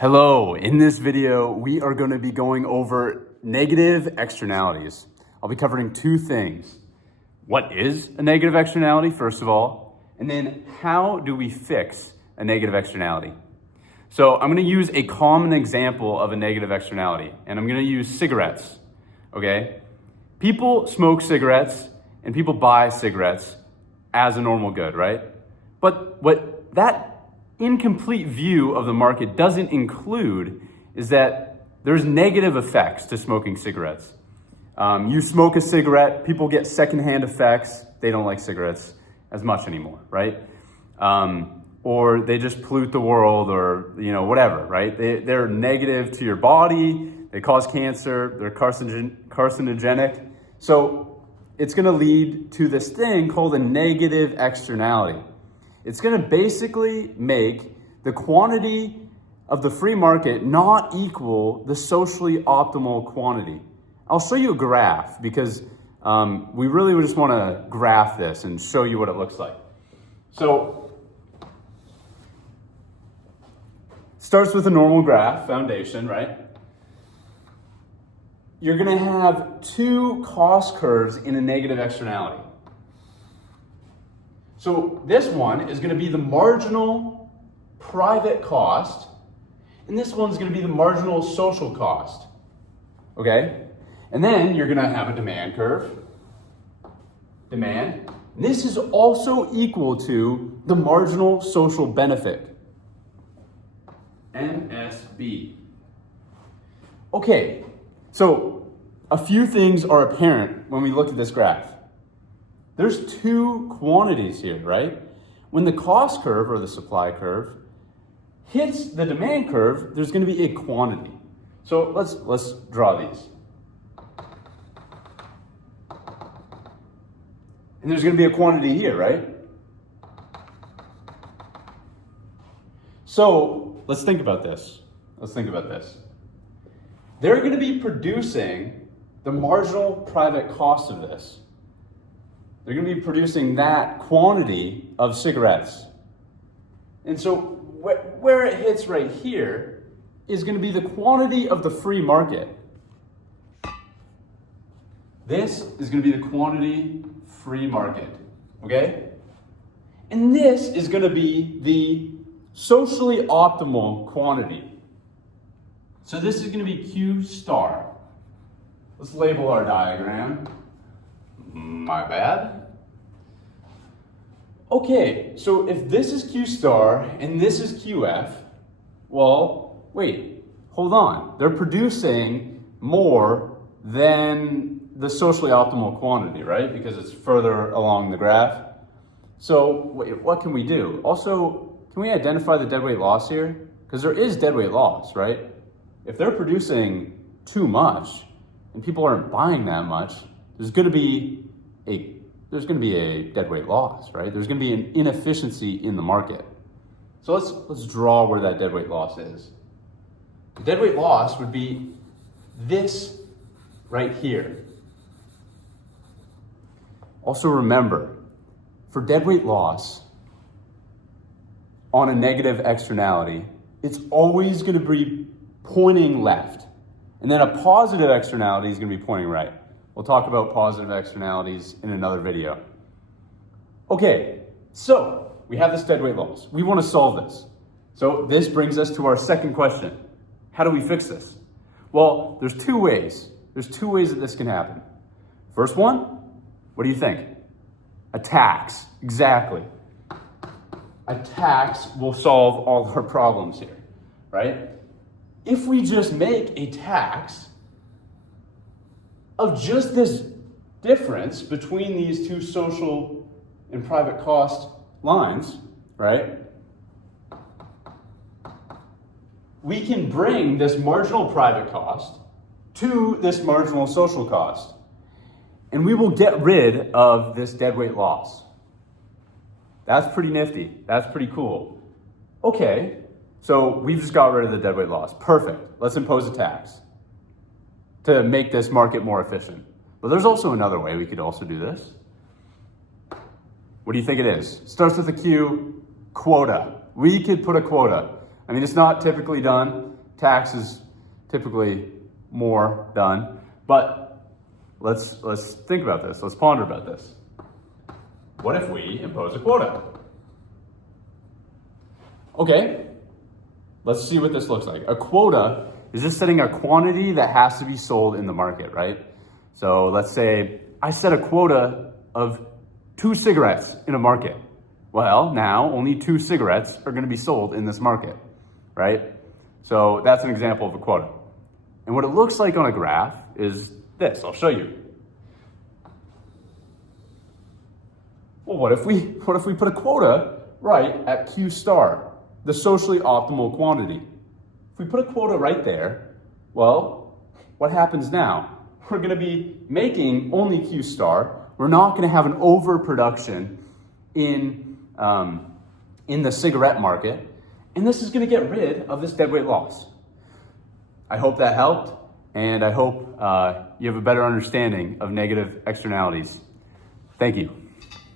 Hello, in this video, we are going to be going over negative externalities. I'll be covering two things. What is a negative externality, first of all, and then how do we fix a negative externality? So I'm going to use a common example of a negative externality, and I'm going to use cigarettes, okay? People smoke cigarettes and people buy cigarettes as a normal good, right? But what that incomplete view of the market doesn't include is that there's negative effects to smoking cigarettes. You smoke a cigarette, people get secondhand effects. They don't like cigarettes as much anymore, right? Or they just pollute the world, or whatever, right? They're negative to your body. They cause cancer. They're carcinogenic. So it's going to lead to this thing called a negative externality. It's going to basically make the quantity of the free market not equal the socially optimal quantity. I'll show you a graph because we really just want to graph this and show you what it looks like. So starts with a normal graph foundation, right? You're going to have two cost curves in a negative externality. So this one is going to be the marginal private cost, and this one's going to be the marginal social cost, okay? And then you're going to have a demand curve, demand. And this is also equal to the marginal social benefit, MSB. Okay, so a few things are apparent when we look at this graph. There's two quantities here, right? When the cost curve or the supply curve hits the demand curve, there's going to be a quantity. So let's draw these. And there's going to be a quantity here, right? So let's think about this. They're going to be producing the marginal private cost of this. They're going to be producing that quantity of cigarettes. And so where it hits right here is going to be the quantity of the free market. This is going to be the quantity free market, okay? And this is going to be the socially optimal quantity. So this is going to be Q star. Let's label our diagram. My bad. Okay, so if this is Q star and this is QF, well, wait, hold on. They're producing more than the socially optimal quantity, right? Because it's further along the graph. So what can we do? Also, can we identify the deadweight loss here? Because there is deadweight loss, right? If they're producing too much and people aren't buying that much, there's going to be a deadweight loss, right? There's going to be an inefficiency in the market. So let's draw where that deadweight loss is. The deadweight loss would be this right here. Also remember, for deadweight loss on a negative externality, it's always going to be pointing left. And then a positive externality is going to be pointing right. We'll talk about positive externalities in another video. Okay, so we have this deadweight loss. We want to solve this. So this brings us to our second question. How do we fix this? Well, there's two ways. There's two ways that this can happen. First one, what do you think? A tax, exactly. A tax will solve all our problems here, right? If we just make a tax of just this difference between these two social and private cost lines, right? We can bring this marginal private cost to this marginal social cost, and we will get rid of this deadweight loss. That's pretty nifty. That's pretty cool. Okay, so we've just got rid of the deadweight loss. Perfect. Let's impose a tax to make this market more efficient. But there's also another way we could also do this. What do you think it is? Starts with a Q, quota. We could put a quota. I mean, it's not typically done. Tax is typically more done, but let's think about this. Let's ponder about this. What if we impose a quota? Okay, let's see what this looks like. A quota is just setting a quantity that has to be sold in the market, right? So let's say I set a quota of 2 cigarettes in a market. Well, now only 2 cigarettes are going to be sold in this market, right? So that's an example of a quota. And what it looks like on a graph is this. I'll show you. Well, what if we put a quota right at Q star, the socially optimal quantity? If we put a quota right there, well, what happens now? We're going to be making only Q star. We're not going to have an overproduction in the cigarette market, and this is going to get rid of this deadweight loss. I hope that helped, and I hope you have a better understanding of negative externalities. Thank you.